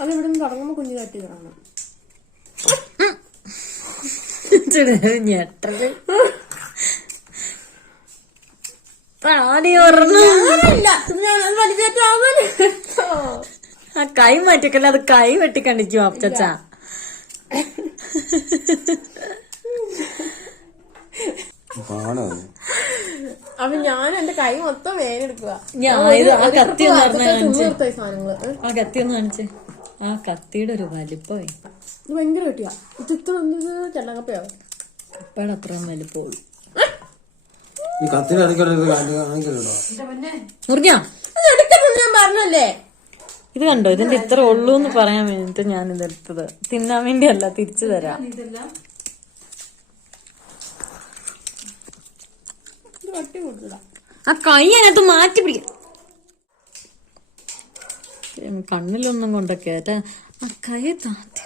അതിവിടെ നിന്ന് തുടങ്ങുമ്പോ കുഞ്ഞു കാട്ടി കാണാം. ഞെട്ടല് താടി പറഞ്ഞു. ആ കൈ മാറ്റിക്കല്ല, അത് കൈ വെട്ടിക്കണ്ടിക്കും അപ്പച്ച. അപ്പൊ ഞാൻ എന്റെ കൈ മൊത്തം വേനെടുക്കുക. ആ കത്തി ഒന്ന് ആ കത്തി ഒന്ന് കാണിച്ചേ. ആ കത്തിയുടെ ഒരു വലിപ്പമേ ഇത് ഭയങ്കര കെട്ടിയാ. ഇത് ഇത്ര ചെണ്ണക്കപ്പയോ കപ്പയുടെ അത്രയും വലിപ്പമുള്ളൂ. മുറിഞ്ഞോ? ഞാൻ പറഞ്ഞല്ലേ. ഇത് കണ്ടോ, ഇതിന്റെ ഇത്ര ഉള്ളൂ എന്ന് പറയാൻ വേണ്ടിട്ട് ഞാൻ ഇതെടുത്തത്. തിന്നാൻ വേണ്ടിയല്ല, തിരിച്ചു തരാം. ആ കൈ അതിനകത്ത് മാറ്റി പിടിക്കാം. കണ്ണിലൊന്നും കൊണ്ടൊക്കെ ആ കൈ താത്തി